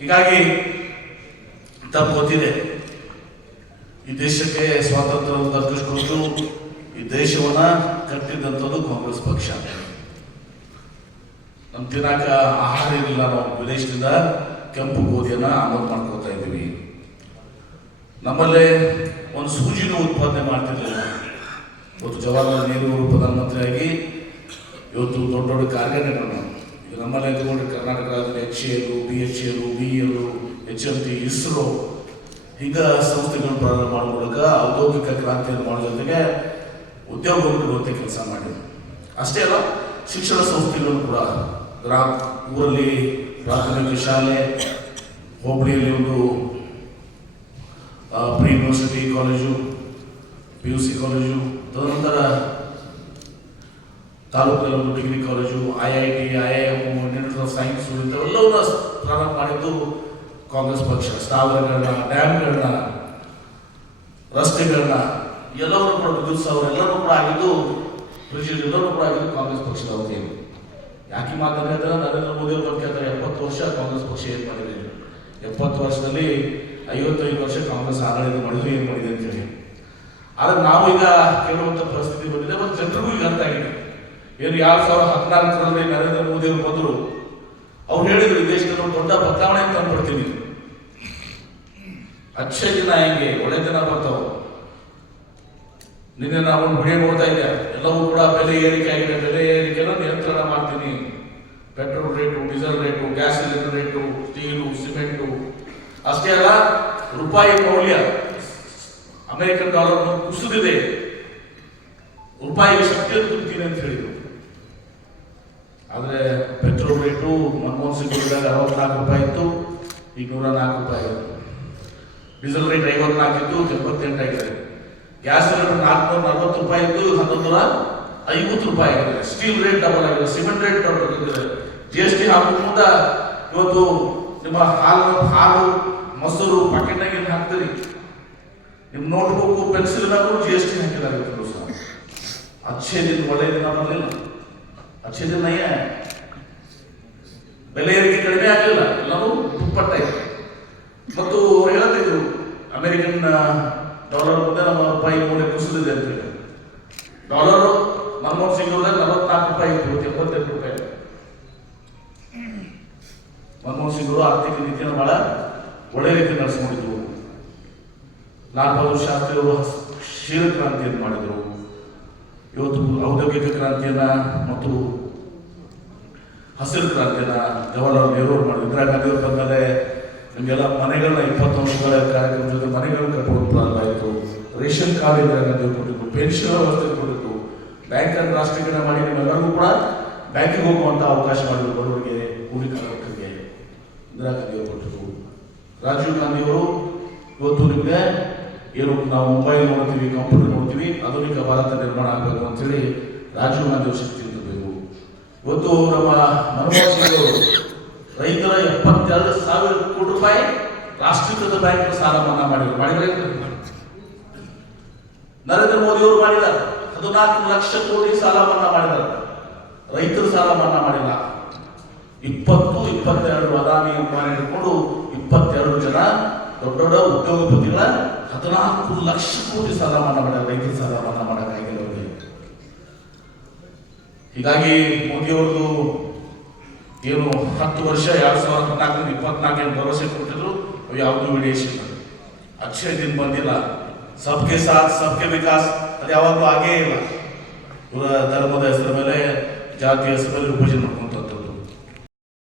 ಹೀಗಾಗಿ ತಪ್ಪು ಗೊತ್ತಿದೆ, ಈ ದೇಶಕ್ಕೆ ಸ್ವಾತಂತ್ರ್ಯ ದಕ್ಕಿಸಿಕೊಂಡು ಈ ದೇಶವನ್ನ ಕಟ್ಟಿದಂಥದ್ದು ಕಾಂಗ್ರೆಸ್ ಪಕ್ಷ. ನಮ್ಮ ತಿನ್ನಾಕ ಆಹಾರ ಇರಲಿಲ್ಲ, ನಾವು ವಿದೇಶದಿಂದ ಕೆಂಪು ಗೋಧಿಯನ್ನ ಆಮದು ಮಾಡ್ಕೋತಾ ಇದ್ದೀವಿ. ನಮ್ಮಲ್ಲೇ ಒಂದು ಸೂಜಿನ ಉತ್ಪಾದನೆ ಮಾಡ್ತಿರ್ಲಿಲ್ಲ. ಇವತ್ತು ಜವಾಹರ್ಲಾಲ್ ನೆಹರು ಪ್ರಧಾನಮಂತ್ರಿಯಾಗಿ ಇವತ್ತು ದೊಡ್ಡ ದೊಡ್ಡ ಕಾರ್ಖಾನೆಗಳನ್ನು ಈಗ ನಮ್ಮಲ್ಲಿ ತಗೊಂಡ್ರೆ ಕರ್ನಾಟಕ ರಾಜ್ಯದ HAL, BHEL, BEL, HMT, ISRO ಈಗ ಸಂಸ್ಥೆಗಳನ್ನು ಪ್ರಾರಂಭ ಮಾಡೋ ಮೂಲಕ ಔದ್ಯೋಗಿಕ ಕ್ರಾಂತಿಯನ್ನು ಮಾಡೋ ಜೊತೆಗೆ ಉದ್ಯೋಗಕ್ಕೆ ಕೆಲಸ ಮಾಡಿ, ಅಷ್ಟೇ ಅಲ್ಲ ಶಿಕ್ಷಣ ಸಂಸ್ಥೆಗಳನ್ನು ಕೂಡ ಊರಲ್ಲಿ ಪ್ರಾಥಮಿಕ ಶಾಲೆ, ಹೋಬಳಿಯಲ್ಲಿ ಒಂದು pre university college, PUC college, ತದನಂತರ ತಾಲೂಕಿನಲ್ಲಿ ಒಂದು degree college, IIT, IIM, institute of science ಇಂಥವೆಲ್ಲವನ್ನ ಪ್ರಾರಂಭ ಮಾಡಿದ್ದು ಕಾಂಗ್ರೆಸ್ ಪಕ್ಷ. ಸ್ಥಾವರಗಳನ್ನ, ಡ್ಯಾಮ್ಗಳನ್ನ, ರಸ್ತೆಗಳನ್ನ ಎಲ್ಲವನ್ನೂ ಕೂಡ ವಿದ್ಯುತ್ ಸಾವಿರ ಎಲ್ಲರೂ ಕೂಡ ಆಗಿದ್ದು, ಕೃಷಿ ಎಲ್ಲರೂ ಕೂಡ ಆಗಿದ್ದು ಕಾಂಗ್ರೆಸ್ ಪಕ್ಷದ ಅವಧಿಯಲ್ಲಿ. ಯಾಕೆ ಮಾತಂದ್ರೆ ನರೇಂದ್ರ ಮೋದಿ ಅವರು ಬಗ್ಗೆ ಹೇಳ್ತಾರೆ 70 ವರ್ಷ ಕಾಂಗ್ರೆಸ್ ಪಕ್ಷ ಏನ್ ಮಾಡಿದೆ, 70 ವರ್ಷದಲ್ಲಿ 55 ವರ್ಷ ಕಾಂಗ್ರೆಸ್ ಆಡಳಿತ ಮಾಡಿದ್ರು ಏನ್ ಮಾಡಿದೆ ಅಂತ ಹೇಳಿ. ಆದ್ರೆ ನಾವು ಈಗ ಕೇಳುವಂತ ಪರಿಸ್ಥಿತಿ ಬಂದಿದೆ, ಮತ್ತು ಜನರಿಗೂ ಈಗ ಅರ್ಥ ಆಗಿದೆ. ಏನು 2014ರಲ್ಲಿ ನರೇಂದ್ರ ಮೋದಿ ಅವರು ಬಂದರು, ಅವ್ರು ಹೇಳಿದ್ರು ಈ ದೇಶದಲ್ಲಿ ದೊಡ್ಡ ಬದಲಾವಣೆ ತಂದ್ಬಿಡ್ತೀನಿ, ಅಚ್ಚ ದಿನ ಹೆಂಗೆ ಒಳ್ಳೆ ದಿನ ಬರ್ತಾವ. ನಿನ್ನೆ ನಾವು ವಿಡಿಯೋ ನೋಡ್ತಾ ಇದ್ದೆ, ಎಲ್ಲವೂ ಕೂಡ ಬೆಲೆ ಏರಿಕೆ ಆಗಿದೆ, ಬೆಲೆ ಏರಿಕೆಯನ್ನು ನಿಯಂತ್ರಣ ಮಾಡ್ತೀನಿ. Petrol rate, diesel rate, gas cylinder rate, steel, cement, ಅಷ್ಟೇ ಅಲ್ಲ ರೂಪಾಯಿ ಮೌಲ್ಯ ಅಮೆರಿಕನ್ ಡಾಲರ್ ಕುಸಿದಿದೆ, ರೂಪಾಯಿಗೆ ಶಕ್ತಿಯನ್ನು ತುಂಬ್ತೀನಿ ಅಂತ ಹೇಳಿದ್ರು. ಆದರೆ ಪೆಟ್ರೋಲ್ ರೇಟು ಮನಮೋಹನ್ ಸಿಂಗ್ ಇದ್ದಾಗ 64 ರೂಪಾಯಿ ಇತ್ತು, ಈಗ 104 ರೂಪಾಯಿ ಆಗಿದೆ. ಡೀಸೆಲ್ ರೇಟ್ 54 ಇತ್ತು, 78 ಆಗಿದೆ. ಗ್ಯಾಸ್ ಸಿಲಿಂಡರ್ 440 ರೂಪಾಯಿ ಇತ್ತು, 1150 ರೂಪಾಯಿ ಆಗಿದೆ. ಸ್ಟೀಲ್ ರೇಟ್ ಡಬಲ್ ಆಗಿದೆ, ಸಿಮೆಂಟ್ ರೇಟ್ ಡಬಲ್ ಆಗಿದೆ. GST ಹಾಕೋದು ಮುಂದ ಇವತ್ತು ನಿಮ್ಮ ಹಾಲು ಮೊಸರು ಪ್ಯಾಕೆಟ್ನಾಗ ಏನು ಹಾಕ್ತೀರಿ, ನಿಮ್ಮ ನೋಟ್ಬುಕ್ ಪೆನ್ಸಿಲ್ ಮ್ಯಾಗೂ GST ಹಾಕಿದ್ದಾರೆ. ಅಚ್ಚೇ ದಿನ ಒಳ್ಳೆ ದಿನ ಬರಲಿಲ್ಲ, ಅಚ್ಚೇ ದಿನ ಬೆಲೆ ಏರಿಕೆ ಕಡಿಮೆ ಆಗಲಿಲ್ಲ, ಎಲ್ಲವೂ ದುಪ್ಪಟ್ಟಾಯಿತು. ಮತ್ತು ಅವ್ರು ಹೇಳ್ತಿದ್ರು ಅಮೆರಿಕನ್ ಡಾಲರ್ ಮುಂದೆ ನಮ್ಮ ರೂಪಾಯಿ ಮೌಲ್ಯ ಕುಸಿದಿದೆ ಅಂತ ಹೇಳಿ. ಡಾಲರು ಮನಮೋಹನ್ ಸಿಂಗ್ ಅವ್ರಿಗೆ 44 ರೂಪಾಯಿ ಇತ್ತು, 78 ರೂಪಾಯಿ. ಮನಮೋಹನ್ ಸಿಂಗ್ ಅವರು ಆರ್ಥಿಕ ನೀತಿಯನ್ನು ಬಹಳ ಒಳ್ಳೆ ರೀತಿ ನಡೆಸ್ಕೊಂಡಿದ್ರು. ಲಾಲ್ ಬಹದ್ದೂರ್ ಶಾಸ್ತ್ರಿ ಅವರು ಕ್ಷೀರ ಕ್ರಾಂತಿಯನ್ನು ಮಾಡಿದರು. ಇವತ್ತು ಔದ್ಯೋಗಿಕ ಕ್ರಾಂತಿಯನ್ನ ಮತ್ತು ಹಸಿರು ಕ್ರಾಂತಿಯನ್ನ ಜವಾಹರ್ಲಾಲ್ ನೆಹರು ಅವರು ಮಾಡಿದ್ರು. ಇಂದಿರಾ ಗಾಂಧಿ ಅವರು ಬಂದಮೇಲೆ ನಿಮಗೆಲ್ಲ ಮನೆಗಳನ್ನ 20 ವರ್ಷಗಳ ಕಾರ್ಯಕ್ರಮದ ಜೊತೆ ಮನೆಗಳನ್ನು ಕಟ್ಟುವುದು ಪ್ರಾರಂಭ ಆಯಿತು. ರೇಷನ್ ಕಾರ್ಡ್ ಇಂದಿರಾ ಗಾಂಧಿ ಅವರು ಕೊಟ್ಟಿದ್ದು, ಪೆನ್ಷನ್ ವ್ಯವಸ್ಥೆ ಕೊಟ್ಟಿದ್ದು, ಬ್ಯಾಂಕನ್ನು ರಾಷ್ಟ್ರೀಕರಣ ಮಾಡಿ ನಿಮ್ಮೆಲ್ಲರಿಗೂ ಕೂಡ ಬ್ಯಾಂಕಿಗೆ ಹೋಗುವಂತ ಅವಕಾಶ ಮಾಡಿದ್ರು. ಬಡವರಿಗೆ, ಕೂಲಿ ಕಾರ್ಮಿಕರಿಗೆ ಇಂದಿರಾ ಗಾಂಧಿ ಅವರು ಕೊಟ್ಟಿದ್ದು. ರಾಜೀವ್ ಗಾಂಧಿ ಅವರು ಇವತ್ತು ನಿಮಗೆ ಏನು ನಾವು ಮೊಬೈಲ್ ನೋಡ್ತೀವಿ, ಕಂಪ್ಯೂಟರ್ ನೋಡ್ತೀವಿ, ಆಧುನಿಕ ಭಾರತ ನಿರ್ಮಾಣ ಆಗಬೇಕು ಅಂತೇಳಿ ರಾಜೀವ್ ಗಾಂಧಿ ಅವರು ಶಕ್ತಿ ಇರಬೇಕು. ಇವತ್ತು ನಮ್ಮ ಮನಮೋಹನ್ ಸಿಂಗ್ ಅವರು ರೈತರ 72,000 ಕೋಟಿ ರೂಪಾಯಿ ರಾಷ್ಟ್ರೀಕೃತ ಬ್ಯಾಂಕ್ ಸಾಲ ಮನ್ನಾ ಮಾಡಿದ್ರು. ನರೇಂದ್ರ ಮೋದಿ ಅವರು ಮಾಡಿದ್ದಾರೆ. 14 ಲಕ್ಷ ಕೋಟಿ ಸಾಲ ಮನ್ನಾ ಮಾಡಿದ್ದಾರೆ, ರೈತರ ಸಾಲ ಮನ್ನಾ ಮಾಡಿಲ್ಲ. 22 ಅದಾನಿ ಅಂಬಾನಿ ಹಿಡ್ಕೊಂಡು 22 ಜನ ದೊಡ್ಡ ದೊಡ್ಡ ಉದ್ಯೋಗಪತಿಗಳ 14 ಲಕ್ಷ ಕೋಟಿ ಸಾಲ ಮನ್ನಾ ಮಾಡಿದ, ರೈತರ ಸಾಲ ಮನ್ನಾ ಮಾಡೋಕ್ಕಾಗಿಲ್ಲ ಅವರಿಗೆ. ಹೀಗಾಗಿ ಮೋದಿ ಅವ್ರದ್ದು ಏನು 10 ವರ್ಷ 2014 24 ಏನು ಭರವಸೆ ಕೊಟ್ಟಿದ್ರು, ಅವು ಯಾವುದೂ ವಿಡೇಶಿಲ್ಲ. ಅಕ್ಷಯ ದಿನ ಬಂದಿಲ್ಲ. ಸಬ್ಕೆ ಸಾಥ್ ಸಬ್ಕೆ ವಿಕಾಸ್ ಅದು ಯಾವಾಗಲೂ ಆಗೇ ಇಲ್ಲ. ಇವರ ಧರ್ಮದ ಹೆಸರ ಮೇಲೆ, ಜಾತಿಯ ಹೆಸರ ಮೇಲೆ ವಿಭಜನೆ